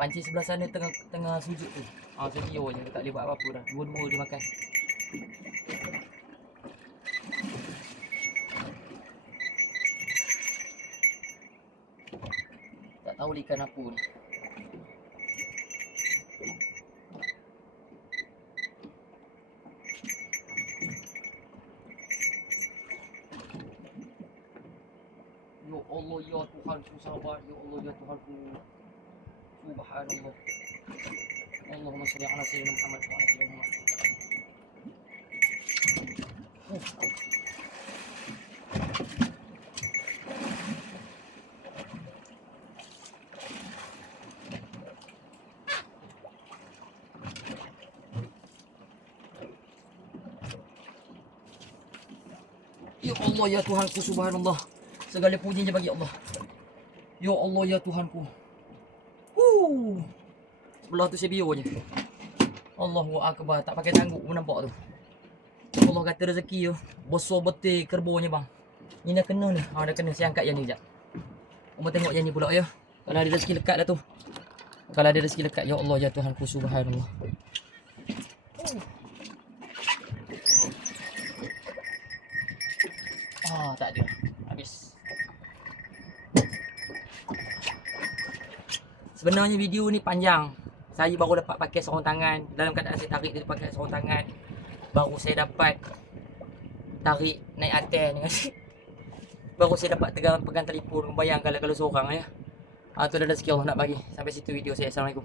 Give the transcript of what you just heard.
Panci sebelah sana tengah sujud tu. So dia je, dia tak boleh buat apa-apa dah. Dua-dua dia makan. Tak tahu ikan apa ni. Ya Allah, ya Tuhanku, sabar. Ya Allah, ya Tuhanku. Subhanallah. Allahumma salli ala sayyidina Muhammad wa ala sayyidina Muhammad. Ya Allah, ya Tuhanku, subhanallah. Segala puji je bagi Allah. Ya Allah, ya Tuhanku. Sebelah tu saya biar je. Allahu Akbar. Tak pakai tangguk pun nampak tu. Allah kata rezeki tu besar betul kerbonya bang. Ni dah kena ni. Dah kena. Saya angkat yang ni sekejap. Abang tengok yang ni pula ya. Kalau ada rezeki lekat dah tu. Kalau ada rezeki lekat. Ya Allah, ya Tuhanku, subhanallah. Tak ada. Habis. Sebenarnya video ni panjang. Saya baru dapat pakai sarung tangan. Dalam keadaan saya tarik dia pakai sarung tangan. Baru saya dapat tarik naik atas dengan baru saya dapat pegang telefon. Bayangkan kalau seorang ya. Tu dah rezeki Allah nak bagi. Sampai situ video saya. Assalamualaikum.